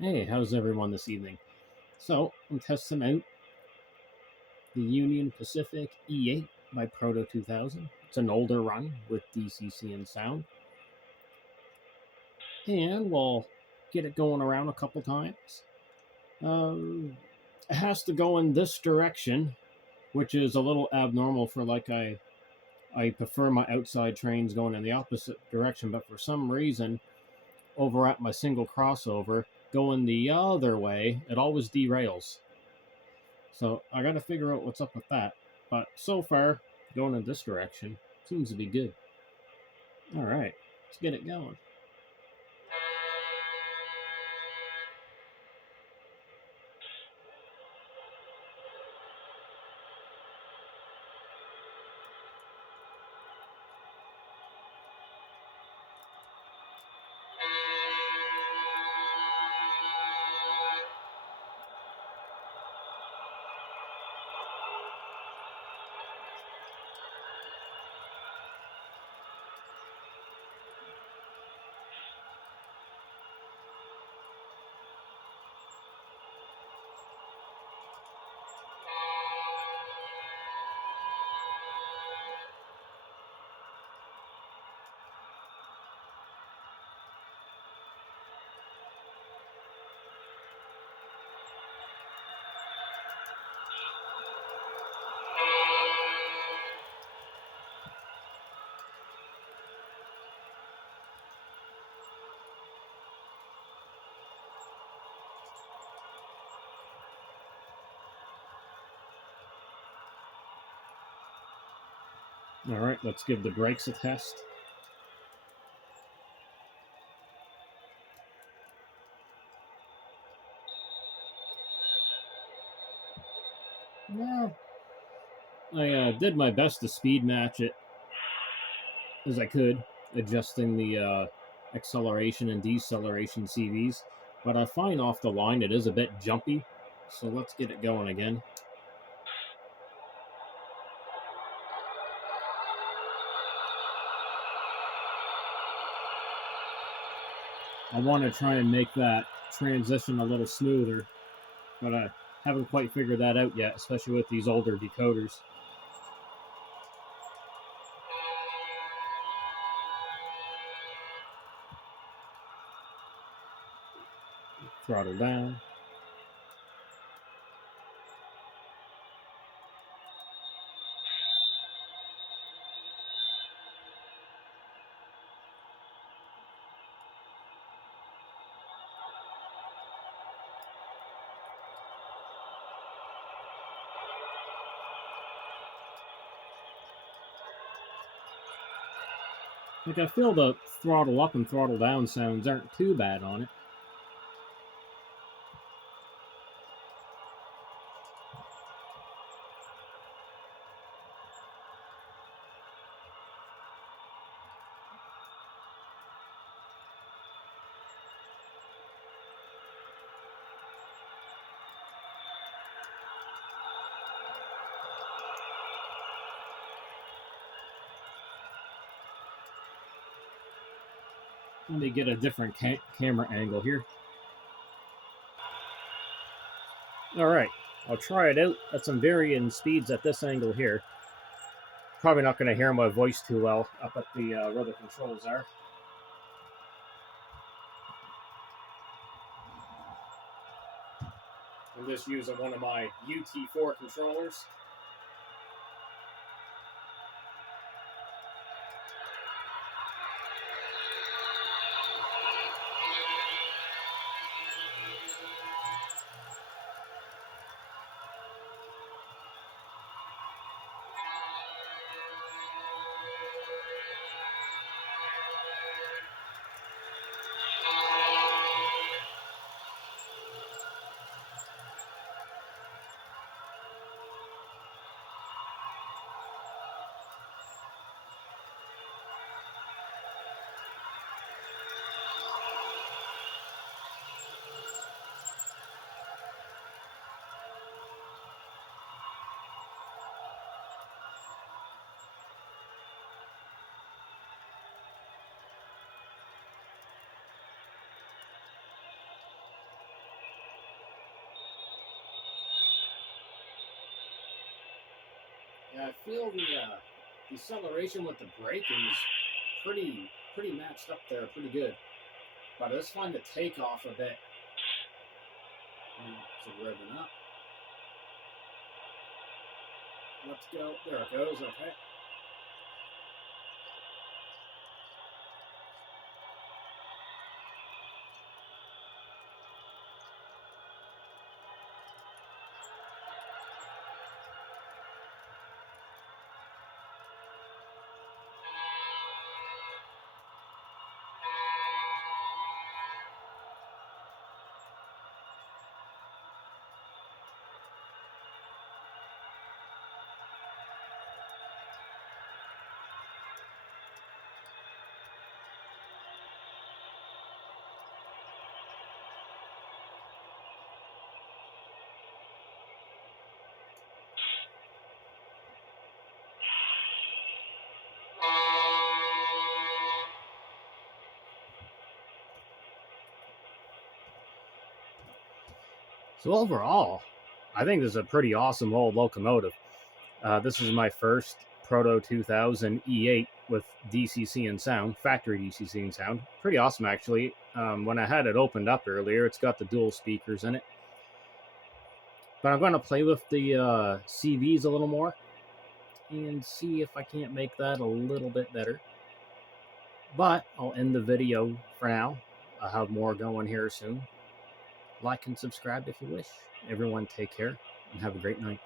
Hey, how's everyone this evening? So, I'm testing out the Union Pacific E8 by Proto 2000. It's an older run with DCC and sound. And we'll get it going around a couple times. It has to go in this direction, which is a little abnormal for I prefer my outside trains going in the opposite direction, but for some reason, over at my single crossover, going the other way, it always derails. So I got to figure out what's up with that. But so far, going in this direction seems to be good. All right, let's get it going. All right, let's give the brakes a test. Yeah, I did my best to speed match it as I could, adjusting the acceleration and deceleration CVs. But I find off the line it is a bit jumpy, so let's get it going again. I want to try and make that transition a little smoother, but I haven't quite figured that out yet, especially with these older decoders. Throttle down. Like, I feel the throttle up and throttle down sounds aren't too bad on it. Let me get a different camera angle here. All right, I'll try it out at some varying speeds at this angle here. Probably not going to hear my voice too well up at the where the controls are. I'm just using one of my UT4 controllers. Yeah, I feel the deceleration with the braking is pretty matched up there, pretty good. But I just find the takeoff a bit. So revving up. Let's go. There it goes. Okay. So overall, I think this is a pretty awesome old locomotive. This is my first Proto 2000 E8 with DCC and sound, factory DCC and sound. Pretty awesome, actually. When I had it opened up earlier, it's got the dual speakers in it. But I'm going to play with the CVs a little more and see if I can't make that a little bit better. But I'll end the video for now. I'll have more going here soon. Like and subscribe if you wish. Everyone take care and have a great night.